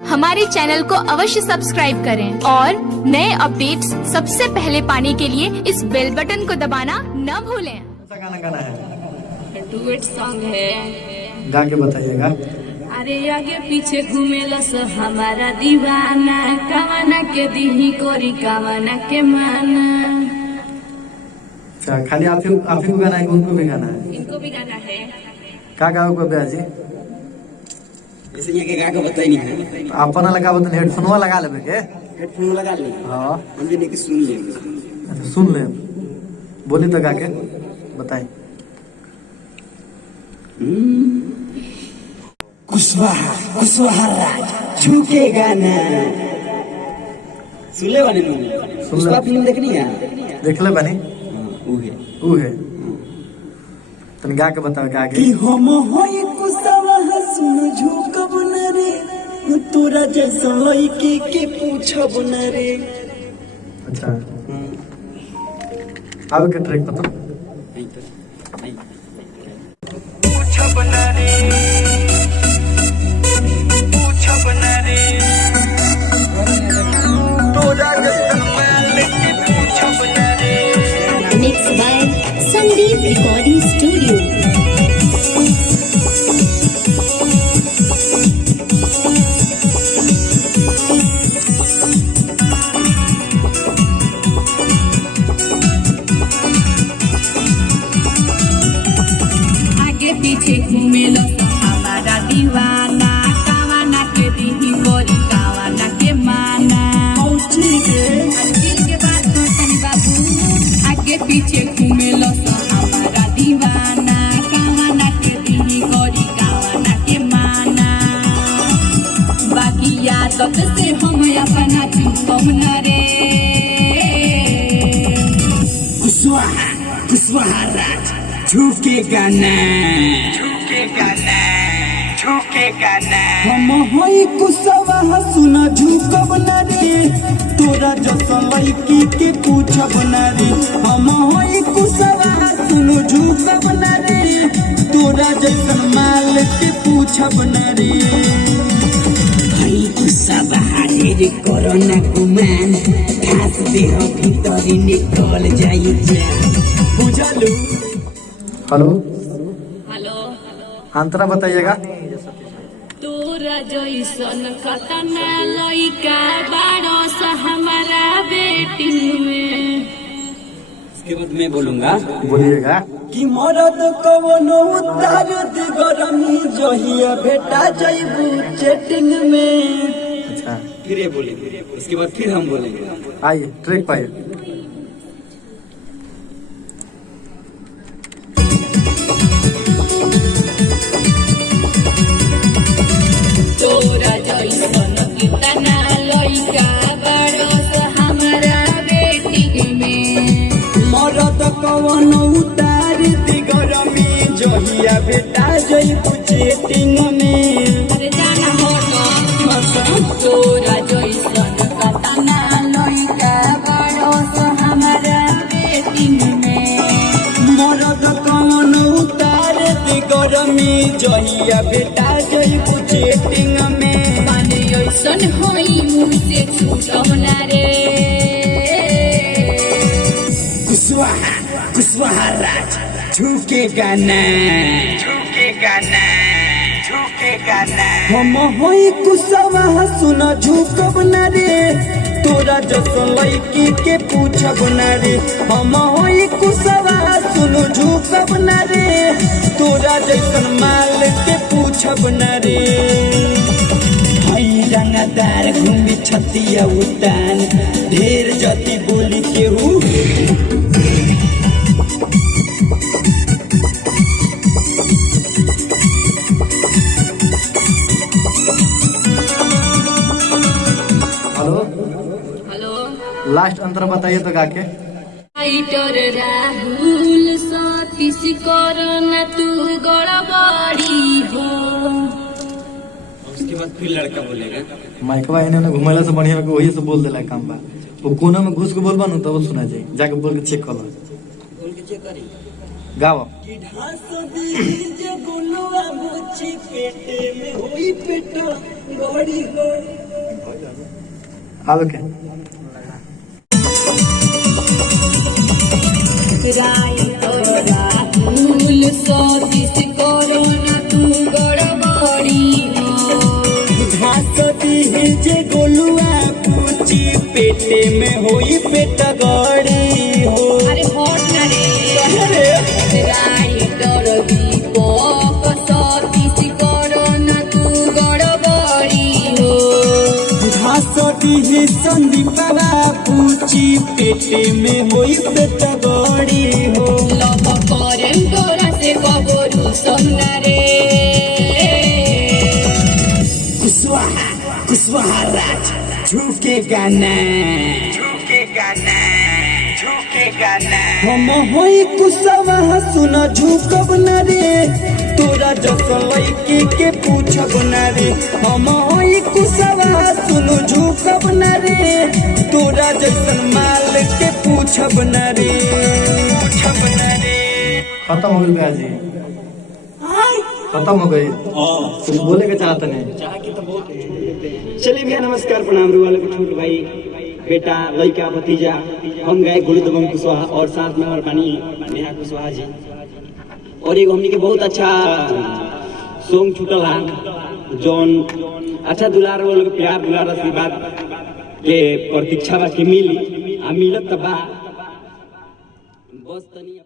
हमारे चैनल को अवश्य सब्सक्राइब करें और नए अपडेट्स सबसे पहले पाने के लिए इस बेल बटन को दबाना न भूलें। गाना गाना है, डुएट सॉन्ग है। गा के बताइएगा। अरे आगे पीछे घूमेला सो हमारा दीवाना, कावना के दीही कोरी कावना के माना। अच्छा, खाली आप ही को गाना है कि उनको भी गाना है? इनको भी गाना है। का गाओ को ब्याह जी? ऐसे ये के गा के बताई नहीं है। तो अपना लगा बतन हेडफोनवा लगा लेबे के। हेडफोन लगा ले। हां, हम भी नहीं सुन ले। अच्छा सुन ले। बोली तो गा के बताई। कुशवाहा राज झुकेगा ना। सुन ले वाले लोग। कुशवाहा फिल्म देखनी है? देख ले बनी। ऊ है तन गा के बताओ क्या कि हम होई कुशवाहा सुन झुकब न रे, तोरा जैसा लड़की के पूछब न रे। अच्छा, अब के ट्रैक बता। पूछब न रे, पूछब न रे, तोरा जैसा लड़की पूछब न रे। Mixed by Sandeep Recording Studio. आगे पीछे घूमेला सो हमारा दीवाना, कावना के दीही कोरी कावना के माना। के बात सुन बाबू। आगे पीछे घूमेला सो हमारा दीवाना, कावना के दीही कोरी कावना के माना। बाकी यादत से हम अपना चुपम न रे। कुशवाहा राज झुकेगा ना, झुकेगा ना, झुकेगा ना। हम होई कुशवाहा सुन झुकब न रे, तोरा जैसा लड़की के पूछब न रे। हम होई कुशवाहा सुन झुकब न रे, तोरा जैसा माल के पूछब न रे। हई कुशवाहा ढेर कोरोना गुमान, घास देह भीतर निकल जाई जान। बुझलू? हेलो, हेलो, अंतरा बताइएगा। तोरा जैसन कतना लइका बारो सा हमारा बेटी में। इसके बाद मैं बोलूंगा। बोलिएगा। कि मरद कवनो उतार दी गरमी जहिया भेटा जाइबू चैटिंग में। अच्छा, फिर ये बोलेंगे, इसके बाद फिर हम बोलेंगे। आइए ट्रैक पाइए। तोरा जैसन कितना लइका बारो सा हमारा बेटी में। मरद कवनो उतार दी गरमी जहिया भेटा जाइबू चैटिंग में। अरे जाना हो तोरा जैसन कतना लइका बारो सा हमारा बेटी में। मरद कवनो उतार दी गरमी जहिया भेटा जाइबू चैटिंग में। माने ऐसन होई मुझसे छूटब ना रे। कुशवाहा राज झुकेगा ना, झुकेगा ना, झुकेगा ना। हम होई कुशवाहा सुन झुकब न रे, तोरा जैसा लड़की के पूछब न रे। हम होई कुशवाहा सुन झुकब न रे, तोरा जैसन माल के पूछब न रे। हई रंगदार घूमी छतिया उतान, ढेर जति बोली केहू। हेलो, हेलो, लास्ट अंतर बताइए तो गा के। राइटर राहुल सतीश करना तू गड़बड़ी हो। उसके बाद फिर लड़का बोलेगा। माइकवा इन्होंने घुमाइला से बढ़िया के वही से बोल देला काम बा। वो कोना में घुस के बोलबा न तब सुना जाए। जाके बोल के चेक कर लो। बोल के चेक करी। गाओ। कि ढास दी जे गोलुआ मुची पेटे में होई पेटा गड़ी हो आवे के राहुल सतीश कोरोना तू गड़बड़ी घासती है जे गोलुआ मुची पेटे में होई पेटा गड़ी हो अरे हट ना रे राइटर दीपक सतीश कोरोना तू गड़बड़ी हो घासती है संदीपवा पूची पेटे में होई पेटा गड़ी हो लव करें तोरा से कबरू सोना रे कुशवाहा राज झुकेगा ना हम होई कुशवाहा सुन झुकब न रे तोरा जस लइके के पूछब न रे हम होई कुशवाहा सुन झुकब न रे तोरा जैसन माल के पूछब न रे खत्म हो गई जी खत्म हो गई कुछ बोले के चाहते नहीं चलिए भैया नमस्कार प्रणाम रुआ लोग छोट भाई बेटा लड़का भतीजा हम गए गुरुदबम कुशवाहा और साथ में और पानी नेहा कुशवाहा जी और एक हमनी के बहुत अच्छा सॉन्ग छूटल है जौन अच्छा दुलार वो लोग प्यार दुलार आशीर्वाद के प्रतीक्षा बा के मिली आ मिलत बा बस तनी